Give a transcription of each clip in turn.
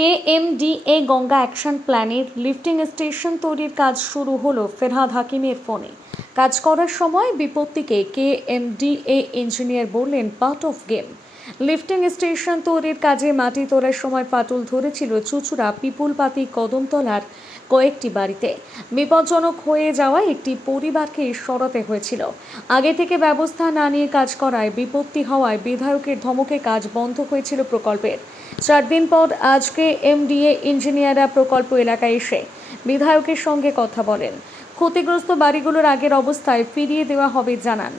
KMDA Ganga action প্ল্যানের lifting station তৈরির কাজ শুরু হলো ফেরহাদ হাকিমের ফোনে। কাজ করার সময় বিপত্তিকে কেএমডিএ ইঞ্জিনিয়ার বললেন part of game lifting station তৈরির কাজে মাটি তোলার সময় ফাটল ধরেছিল চুচুড়া পিপুলপাতি কদমতলার কয়েকটি বাড়িতে। বিপজ্জনক হয়ে যাওয়া একটি পরিবারকে সরাতে হয়েছিল। আগে থেকে ব্যবস্থা না নিয়ে কাজ করায় বিপত্তি হওয়ায় বিধায়কের ধমকে কাজ বন্ধ হয়েছিল প্রকল্পের। চার দিন পর আজকে এমডিএ ইঞ্জিনিয়াররা প্রকল্প এলাকায় এসে বিধায়কের সঙ্গে কথা বলেন। ক্ষতিগ্রস্ত বাড়িগুলোর আগের অবস্থায় ফিরিয়ে দেওয়া হবে জানান।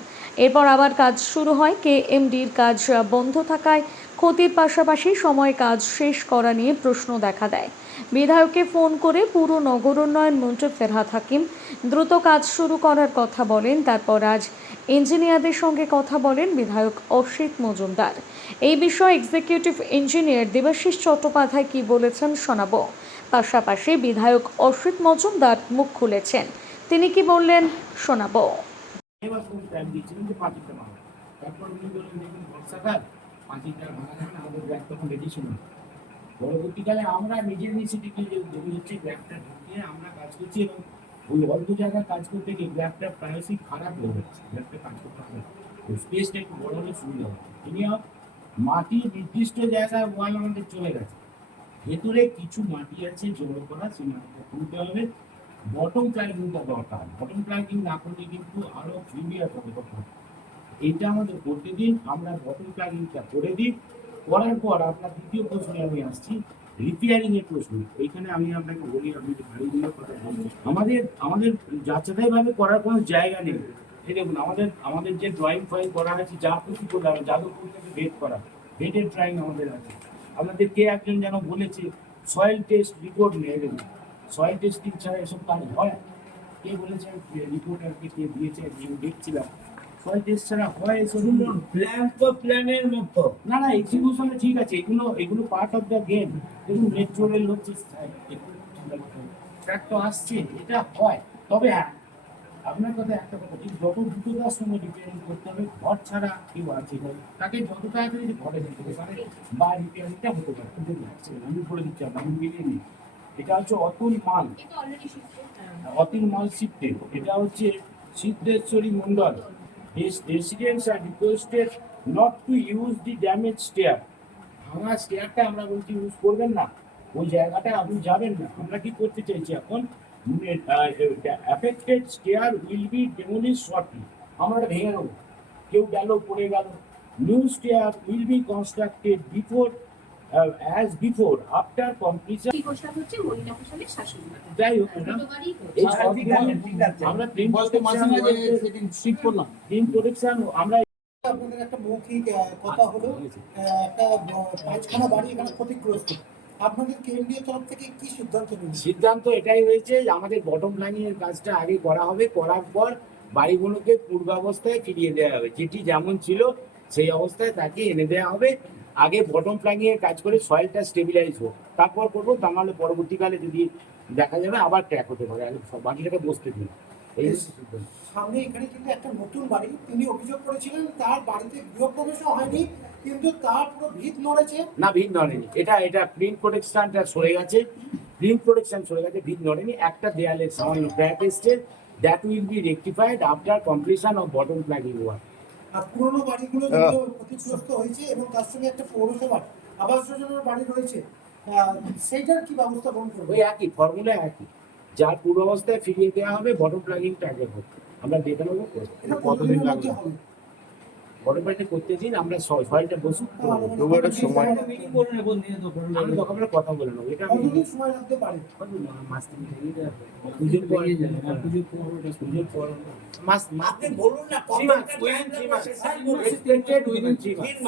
এরপর আবার কাজ শুরু হয় কে এমডির কাজ বন্ধ থাকায় ক্ষতির পাশাপাশি সময় কাজ শেষ করা নিয়ে প্রশ্ন দেখা দেয়। বিধায়ককে ফোন করে পুরো নগর উন্নয়ন মন্ত্রী ফেরহাদ হাকিম দ্রুত কাজ শুরু করার কথা বলেন। তারপর আজ ইঞ্জিনিয়ারদের সঙ্গে কথা বলেন বিধায়ক অসিত মজুমদার এই বিষয়ে এক্সিকিউটিভ ইঞ্জিনিয়ার দেবাশিস চট্টোপাধ্যায় কি বলেছেন শোনাব পাশাপাশি বিধায়ক অসিত মজুমদার মুখ খুলেছেন তিনি কি বললেন শোনাবো পরবর্তীকালে আমরা নিজের ঢুকিয়ে আমরা কাজ করছি এবং ওই অল্প জায়গায় কাজ করতে গিয়ে ব্যাগটা প্রায়শই খারাপ হয়ে যাচ্ছে। ব্যাগটা কাজ করতে হবে স্পেসটা একটু বড় হলে সুবিধা হবে। তিনিও মাটি নির্দিষ্ট জায়গায় ওয়াল আমাদের চলে গেছে। ভেতরে কিছু মাটি আছে জড়ো করা, সেই মাটিটা তুলতে হবে। বটম প্ল্যানিংটা দরকার। বটম প্ল্যানিং না করলে কিন্তু আরও প্রিভিয়াস হবে। তখন এইটা আমাদের করতে দিন, আমরা বটম প্ল্যানিংটা করে দিই। করার পর আপনার দ্বিতীয় প্রশ্নে আমি আসছি। রিপেয়ারিং এর প্রশ্ন। এইখানে আমি আপনাকে বলি, আপনি যে বাড়িগুলোর কথা বলছেন, আমাদের আমাদের যাচাই ভাবে করার কোনো জায়গা নেই। এই দেখুন, আমাদের আমাদের যে ড্রয়িং ফাইল করা আছে, যা কিছু করলে হবে যাদবপুর থেকে ভেট করা ভেটের ড্রয়িং আমাদের আছে। আপনাদের কে একজন যেন বলেছে সয়েল টেস্ট রিপোর্ট নিয়ে দেখুন সয়েল টেস্টিং ছাড়া এসব কাজ হয়? কে বলেছে? রিপোর্ট আর কি দিয়েছে? দেখছিলাম। টেস্ট ছাড়া হয় প্ল্যান তো প্ল্যানের মতো। না না এক্সিকিউশনে ঠিক আছে এগুলো এগুলো পার্ট অফ দ্য গেম দেখুন মেট্রো রেল হচ্ছে ট্র্যাক তো আসছে এটা হয়। তবে হ্যাঁ আপনার কথা একটা কথা ঠিক যত দ্রুততার সঙ্গে রিপেয়ারিং করতে হবে ঘর ছাড়া কেউ আছে তাকে যত তাড়াতাড়ি ঘরে যেতে পারে বা রিপেয়ারিংটা হতে পারে। কিন্তু লাগছে আমি বলে দিচ্ছি আপনাকে মিলিয়ে নিই। এটা হচ্ছে অতুল মাল। অতুল মাল এটা হচ্ছে Siddheshwari Mondal His residents are requested not to use the damaged stair. ভাঙা স্টেয়ারটা আমরা বলছি ইউজ করবেন না। ওই জায়গাটা আপনি যাবেন না। আমরা কি করতে চাইছি এখন? Affected stair will be demolish shortly আমরা ভেঙে নেব। কেউ গেল, পড়ে গেল। New stair will be constructed before as before after completion এই ঘোষণা হচ্ছে? শাসন যাই হোক না এই আচ্ছা, ঠিক আছে, ঠিক আছে। আমরা প্রিন্ট বলতে মাঝে মাঝে সেদিন করলাম। প্রিন্ট প্রোটেকশন আমরা আপনাদের একটা মৌখিক কথা হলো একটা পাঁচখানা বাড়ি এখানে ক্ষতিগ্রস্ত। আপনাদের কেন্দ্রীয় তরফ থেকে কি সিদ্ধান্ত নিয়েছে সিদ্ধান্ত এটাই হয়েছে যে আমাদের বটম লাইনিং এর কাজটা আগে করা হবে। করার পর বাড়িগুলোকে পূর্বাবস্থায় ফিরিয়ে দেওয়া হবে। যেটি যেমন ছিল সেই অবস্থায় তাকে এনে দেওয়া হবে। আগে বটম প্ল্যানিং কাজ করে সয়েলটা স্টেবিলাইজ হোক। তারপর করব তা নাহলে পরবর্তীকালে যদি দেখা যাবে আবার ট্র্যাক হতে পারে। বাকিটাকে বসতে দিন। সামনে এখানে কিন্তু একটা নতুন বাড়ি। তিনি অভিযোগ করেছিলেন তার বাড়িতে গৃহপ্রবেশও হয়নি কিন্তু তার পুরো ভিত নড়েছে। না ভিড় নড়েনি। এটা এটা প্রিন্ট প্রোটেকশনটা সরে গেছে। প্রিন্ট প্রোটেকশন সরে গেছে ভিড় নড়েনি। একটা দেয়ালে সামান্য ক্র্যাক এসছে। That will be rectified after completion of bottom planning work পুরোনো বাড়িগুলো ক্ষতিগ্রস্ত হয়েছে এবং তার সঙ্গে একটা পৌরসভার আবাস যোজনার বাড়ি রয়েছে। আহ, সেইটার কি ব্যবস্থা গ্রহণ করবে? ওই একই ফর্মুলা একই। যার পূর্বাবস্থায় ফিরিয়ে দেওয়া হবে বটম প্লাগিংটা আগে হোক আমরা দেখে নেব কতদিন লাগবে? প্লাগিংটা করতে দিন আমরা সয়েলটা বসুক। সময়-। তখন কথা বলে নেব। এটা আমি সময় লাগতে পারে? মাস তিন পুজোর পর হ্যাঁ, পুজোর পর পুজোর পর মাস মাস আপনি বলুন না Three months, within three months. Extended within three months.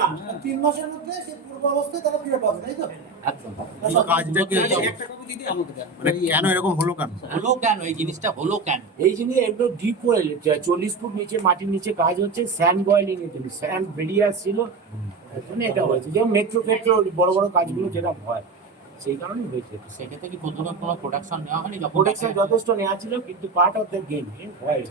তিন মাসের মধ্যে সেই পূর্ব অবস্থায় তারা ফিরে পাবে তাই তো? একদম। কিন্তু কাজটা কি একটা কপি দিদি আমাকে দেন। মানে কেন এরকম হলো কেন? হলো কেন? এই জিনিসটা হলো কেন? এই জিনিস একটু ডিপ ওয়েল চল্লিশ ফুট নিচে মাটির নিচে কাজ হচ্ছে স্যান্ড বয়েলিং জন্য স্যান্ড বেরিয়ে আসছিল। তার জন্য এটা হয়েছে। যেমন মেট্রো ফেট্রো বড় বড় কাজগুলো যেটা হয় সেই কারণেই হয়েছে। সেক্ষেত্রে কি প্রথমে কোনো প্রোডাকশন নেওয়া হয়নি? যখন প্রোটেকশন যথেষ্ট নেওয়া ছিল কিন্তু পার্ট অফ দ্য গেম হয়।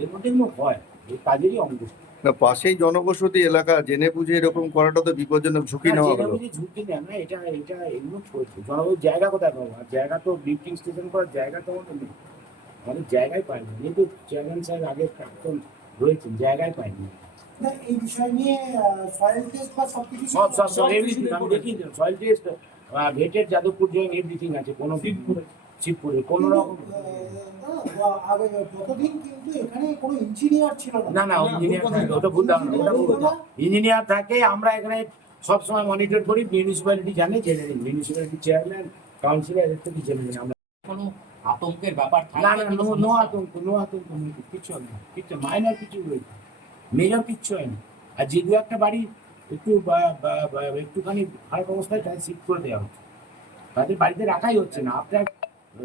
এর মধ্যে হয় এই কাজেরই অঙ্গ না পাশেই জনবসতি এলাকা জেনে বুঝে এরকম করাটা তো বিপজ্জনক ঝুঁকি না, নেওয়া হলো। বুঝি ঝুঁকি নেয় না এটা এটা এগুলো চলছে জনগণ জায়গা কোথায় পাবো? আর জায়গা তো লিফটিং স্টেশন করার জায়গা তো আমাদের নেই। আমাদের জায়গায় পাইনি। যেহেতু চেয়ারম্যান সাহেব আগে প্রাক্তন রয়েছেন জায়গায় পাইনি এই বিষয় নিয়ে সয়েল টেস্ট বা সবকিছু সব সব সব এভরিথিং আমি দেখি সয়েল টেস্ট ভেটের যাদবপুর জয়েন এভরিথিং আছে কোনো শিবপুরে কোনো রকম। আগে কতদিন কিন্তু এখানে কোনো ইঞ্জিনিয়ার না। না ইঞ্জিনিয়ার থাকে ওটা ভুল ধারণা ওটা ভুল ইঞ্জিনিয়ার থাকে আমরা এখানে সবসময় মনিটর করি মিউনিসিপ্যালিটি জানে জেনে নিন মিউনিসিপ্যালিটি চেয়ারম্যান কাউন্সিলর এদের থেকে জেনে নিন আমরা কোনো আতঙ্কের ব্যাপার না না নো নো আতঙ্ক নো আতঙ্ক no কিছু কিচ্ছু হবে না কিচ্ছু মাইনার কিছু রয়েছে মেজর কিচ্ছু হয় না। আর যে দু একটা বাড়ি একটু বা- বা- বা- একটুখানি খারাপ অবস্থায় তাই শিফট করে দেওয়া হচ্ছে। তাদের বাড়িতে রাখাই হচ্ছে না। আপনার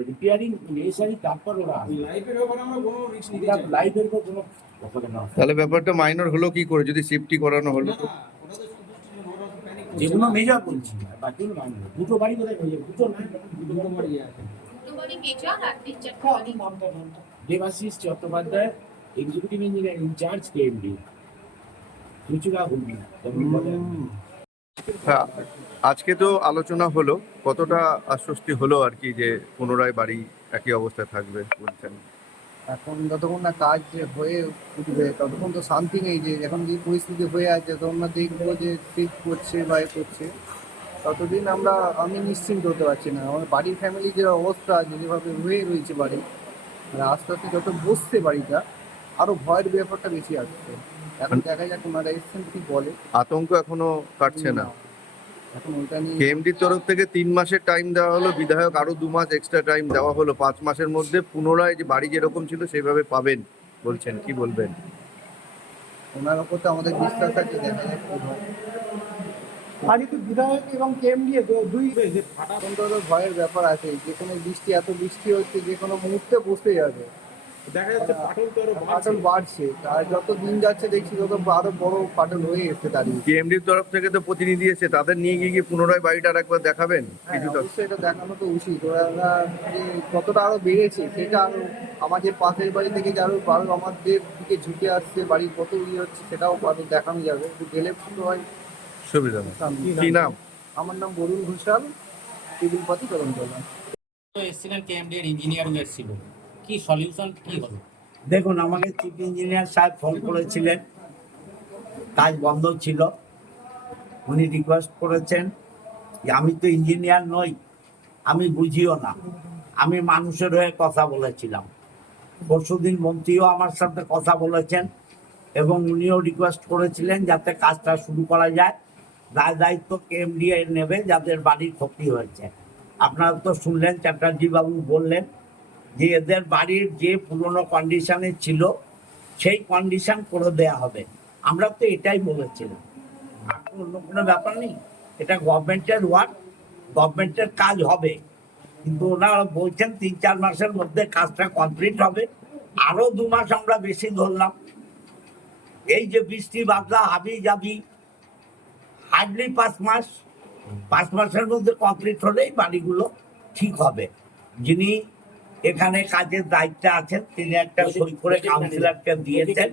রিপেয়ারিং নেসারি তারপর ওরা লাইফের আমরা কোনো রিস্ক নিতে চাই না। কোনো তাহলে ব্যাপারটা মাইনর হলো কি করে? যদি সেফটি করানো হলো না। যেগুলো মেজর বলছি আর বাকিগুলো মাইনর দুটো বাড়ি কোথায় দুটো দুটো বাড়ি আছে। হ্যাঁ, Debashis Chattopadhyay executive engineer in-charge KMD হ্যাঁ আজকে তো আলোচনা হলো কতটা আশ্বস্তি হলো আর কি যে পুনরায় বাড়ি একই অবস্থায় থাকবে বলছেন? এখন যতক্ষণ না কাজ হয়ে উঠবে ততক্ষণ তো শান্তি নেই যে এখন যে পরিস্থিতি হয়ে আছে তখন না দেখব যে ঠিক করছে বা এ করছে। ততদিন আমরা আমি নিশ্চিন্ত হতে পারছি না। আমার বাড়ির ফ্যামিলি যে অবস্থা আছে যেভাবে হয়ে রয়েছে বাড়ি মানে আস্তে আস্তে যত বসছে বাড়িটা আরও ভয়ের ব্যাপারটা বেশি আসছে। এখন দেখা যাক ওনারা এসছেন কি বলে। আতঙ্ক এখনও কাটছে না। এখন ওইটা নিয়ে কেএমডির তরফ থেকে তিন মাসের টাইম দেওয়া হলো বিধায়ক আরও দু মাস এক্সট্রা টাইম দেওয়া হলো। পাঁচ মাসের মধ্যে পুনরায় যে বাড়ি যেরকম ছিল সেইভাবে পাবেন বলছেন। কি বলবেন? ওনার ওপর তো আমাদের বিশ্বাস আছে দেখা যাক বাড়িতে বিধায়ক এবং কেএমডি দুই এখন তো আরও ভয়ের ব্যাপার আছে যে কোনো বৃষ্টি এত বৃষ্টি হচ্ছে যে কোনো মুহূর্তে বসে যাবে। দেখা যাচ্ছে পাটল তো আরও ফাটল বাড়ছে। আর যত দিন যাচ্ছে দেখছি তত আরও বড় হয়ে এসছে দাঁড়িয়ে। কেএমডির তরফ থেকে তো প্রতিনিধি এসে তাদের নিয়ে গিয়ে কি পুনরায় বাড়িটা আর একবার দেখাবেন? হ্যাঁ, এটা দেখানো তো উচিত। ওরা কতটা আরও বেড়েছে সেটা আরও আমাদের পাশের বাড়ি থেকে যে আরও আরও আমাদের দিকে ঝুঁকে আসছে বাড়ি কত ইয়ে হচ্ছে সেটাও দেখানো যাবে। গেলে ভালো হয়। সুবিধা। কি নাম? আমার নাম বরুণ ঘোষাল টেবিল পাতি করমতলা তো এসেছিলেন কেএমডি এর ইঞ্জিনিয়ার এসেছিল। কি সলিউশন কি হলো দেখুন আমাকে চিফ ইঞ্জিনিয়ার সাহেব ফোন করেছিলেন। কাজ বন্ধ ছিল। উনি রিকোয়েস্ট করেছেন যে আমি তো ইঞ্জিনিয়ার নই আমি বুঝিও না। আমি মানুষের হয়ে কথা বলেছিলাম। পরশুদিন মন্ত্রীও আমার সাথে কথা বলেছেন এবং উনিও রিকোয়েস্ট করেছিলেন যাতে কাজটা শুরু করা যায়। দায়িত্ব কেএমডিএ নেবে যাদের বাড়ির ক্ষতি হয়েছে। আপনারা তো শুনলেন, চ্যাটার্জি বাবু বললেন যে এদের বাড়ির যে পুরনো কন্ডিশনে ছিল, সেই কন্ডিশন করে দেয়া হবে। আমরা তো এটাই বলেছিলাম। আর তো অন্য কোনো ব্যাপার নেই। এটা গভর্নমেন্টের ওয়ার্ক গভর্নমেন্টের কাজ হবে। কিন্তু ওনারা বলছেন তিন চার মাসের মধ্যে কাজটা কমপ্লিট হবে। আরও দু মাস আমরা বেশি ধরলাম। এই যে বৃষ্টি বাদলা হাবি যাবি হার্ডলি পাঁচ মাস পাঁচ মাসের মধ্যে কমপ্লিট হলেই বাড়িগুলো ঠিক হবে। যিনি এখানে কাজের দায়িত্বে আছেন তিনি একটা সই করে কাউন্সিলরকে দিয়েছেন।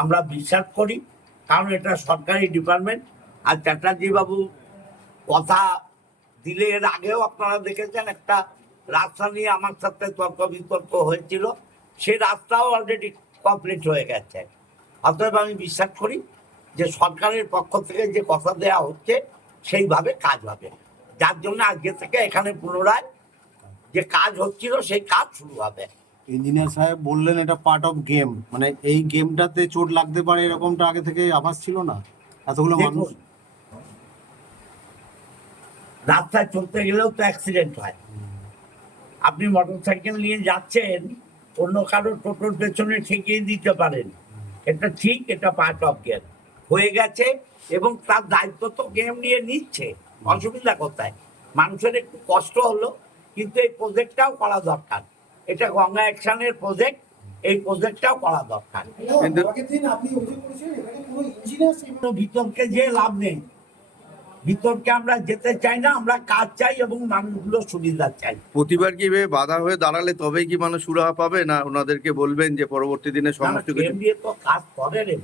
আমরা বিশ্বাস করি কারণ এটা সরকারি ডিপার্টমেন্ট আর চ্যাটার্জি বাবু কথা দিলে এর আগেও আপনারা দেখেছেন একটা রাস্তা নিয়ে আমার সাথে তর্ক বিতর্ক হয়েছিল। সেই রাস্তাও অলরেডি কমপ্লিট হয়ে গেছে। অতএব আমি বিশ্বাস করি যে সরকারের পক্ষ থেকে যে কথা দেওয়া হচ্ছে সেইভাবে কাজ হবে। যার জন্য আজকে থেকে এখানে পুনরায় যে কাজ হচ্ছিল সেই কাজ শুরু হবে। ইঞ্জিনিয়ার সাহেব বললেন এটা পার্ট অফ গেম মানে এই গেমটাতে চোট লাগতে পারে এরকমটা আগে থেকে আভাস ছিল না? এতগুলো মানুষ। রাস্তায় চলতে গেলেও তো অ্যাক্সিডেন্ট হয়। আপনি মোটর সাইকেল নিয়ে যাচ্ছেন অন্য কারও টোটোর পেছনে ঠেকিয়ে দিতে পারেন। এটা ঠিক এটা পার্ট অফ গেম হয়ে গেছে এবং তার দায়িত্ব তো গেম নিয়ে নিচ্ছে। অসুবিধা কোথায়? মানুষের একটু কষ্ট হলো কিন্তু এই প্রজেক্টটাও করা দরকার। এটা গঙ্গা অ্যাকশনের প্রজেক্ট এই প্রজেক্টটাও করা দরকার। বিতর্কে যে লাভ নেই। বিতর্কে আমরা যেতে চাই না আমরা কাজ চাই এবং মানুষগুলো সুবিধা চাই। প্রতিবার কি বাধা হয়ে দাঁড়ালে তবেই কি মানুষ সুরাহা পাবে? না ওনাদেরকে বলবেন যে পরবর্তী দিনে সমস্ত কিছু তো কাজ করে রে।